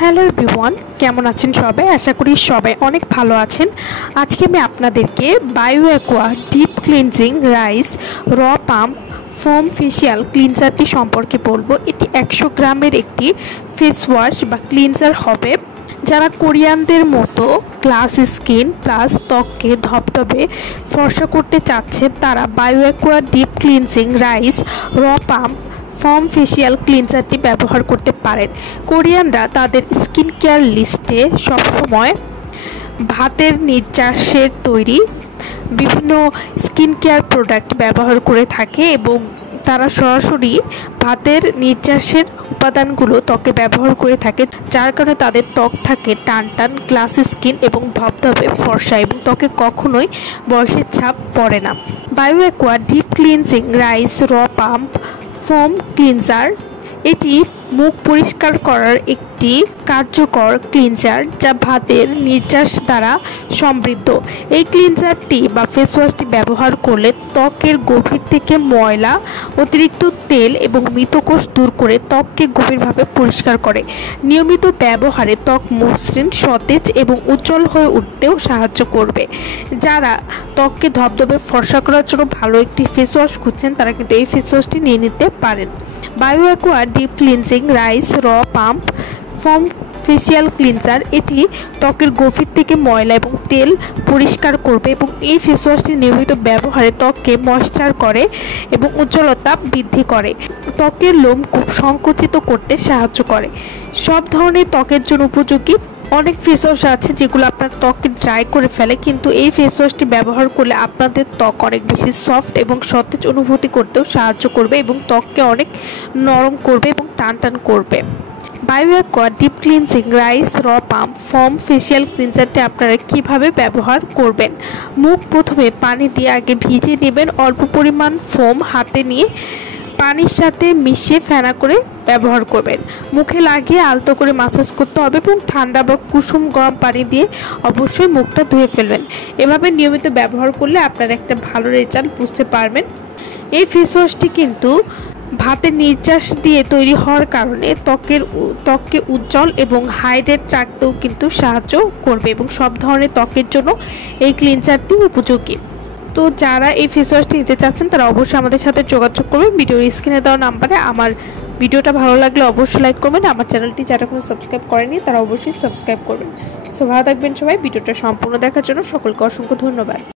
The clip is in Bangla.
হ্যালো এভরিওয়ান, কেমন আছেন সবাই? আশা করি সবাই অনেক ভালো আছেন। আজকে আমি আপনাদেরকে bio aqua deep cleansing rice র পাম্প ফোম ফেশিয়াল ক্লিনজারটি সম্পর্কে বলবো। এটি 100 গ্রামের একটি ফেস ওয়াশ বা ক্লিনজার হবে। যারা কোরিয়ানদের মতো গ্লাস স্কিন প্লাস ত্বককে ধবধবে ফর্সা করতে চাচ্ছেন, তারা bio aqua deep cleansing rice র পাম্প ফোম ফেশিয়াল ক্লিনজারটি ব্যবহার করতে পারেন। কোরিয়ানরা তাদের স্কিন কেয়ার লিস্টে সবসময় ভাতের নির্যাসের তৈরি বিভিন্ন স্কিন কেয়ার প্রোডাক্ট ব্যবহার করে থাকে এবং তারা সরাসরি ভাতের নির্যাসের উপাদানগুলো ত্বকে ব্যবহার করে থাকে, যার কারণে তাদের ত্বক থাকে টান টান গ্লাস স্কিন এবং ধবধবে ফর্সা এবং ত্বকে কখনোই বয়সের ছাপ পড়ে না। Bio aqua deep cleansing rice র পাম্প ফোম ক্লিনজার এটি মুখ পরিষ্কার করার একটি কার্যকর ক্লিনজার যা ভাতের নির্যাস দ্বারা সমৃদ্ধ। এই ক্লিনজারটি বা ফেস ওয়াশটি ব্যবহার করলে ত্বকের গভীর থেকে ময়লা, অতিরিক্ত তেল এবং মৃতকোষ দূর করে ত্বককে গভীরভাবে পরিষ্কার করে। নিয়মিত ব্যবহারে ত্বক মসৃণ, সতেজ এবং উজ্জ্বল হয়ে উঠতেও সাহায্য করবে। যারা ত্বককে ধবধবে ফর্সা করার জন্য ভালো একটি ফেস ওয়াশ খুঁজছেন, তারা কিন্তু এই ফেস ওয়াশটি নিয়ে নিতে পারেন। Bio aqua deep cleansing rice র পাম্প ফোম ফেশিয়াল ক্লিনজার এটি ত্বকের গভীর থেকে ময়লা এবং তেল পরিষ্কার করবে এবং এই ফেস ওয়াশটি নিয়মিত ব্যবহারে ত্বককে ময়েশ্চার করে এবং উজ্জ্বলতা বৃদ্ধি করে। ত্বকের লোম খুব সংকুচিত করতে সাহায্য করে। সব ধরনের ত্বকের জন্য উপযোগী। অনেক ফেস ওয়াশ আছে যেগুলো আপনার ত্বককে ড্রাই করে ফেলে, কিন্তু এই ফেস ওয়াশটি ব্যবহার করলে আপনাদের ত্বক অনেক বেশি সফট এবং সতেজ অনুভূতি করতেও সাহায্য করবে এবং ত্বককে অনেক নরম করবে এবং টান টান করবে। Bio aqua deep cleansing rice র পাম্প ফোম ফেশিয়াল ক্লিনজারটি আপনারা কিভাবে ব্যবহার করবেন। মুখ প্রথমে পানি দিয়ে আগে ভিজিয়ে নেবেন। অল্প পরিমাণ ফোম হাতে নিয়ে পানির সাথে মিশিয়ে ফেনা করে ব্যবহার করবেন। মুখে লাগিয়ে আলতো করে মাসাজ করতে হবে এবং ঠান্ডা বা কুসুম গরম পানি দিয়ে অবশ্যই মুখটা ধুয়ে ফেলবেন। এভাবে নিয়মিত ব্যবহার করলে আপনারা একটা ভালো রেজাল্ট বুঝতে পারবেন। এই ফেস ওয়াশটি কিন্তু ভাতের নির্যাস দিয়ে তৈরি হওয়ার কারণে ত্বককে উজ্জ্বল এবং হাইড্রেট রাখতেও কিন্তু সাহায্য করবে এবং সব ধরনের ত্বকের জন্য এই ক্লিনজারটি উপযোগী। তো যারা এই ফেস ওয়াশটি নিতে চাচ্ছেন, তারা অবশ্যই আমাদের সাথে যোগাযোগ করবেন ভিডিওর স্ক্রিনে দেওয়া নাম্বারে। আমার ভিডিওটা ভালো লাগলে অবশ্যই লাইক করবেন। আমার চ্যানেলটি যারা কোনো সাবস্ক্রাইব করেনি, তারা অবশ্যই সাবস্ক্রাইব করবেন। সো ভালো থাকবেন সবাই। ভিডিওটা সম্পূর্ণ দেখার জন্য সকলকে অসংখ্য ধন্যবাদ।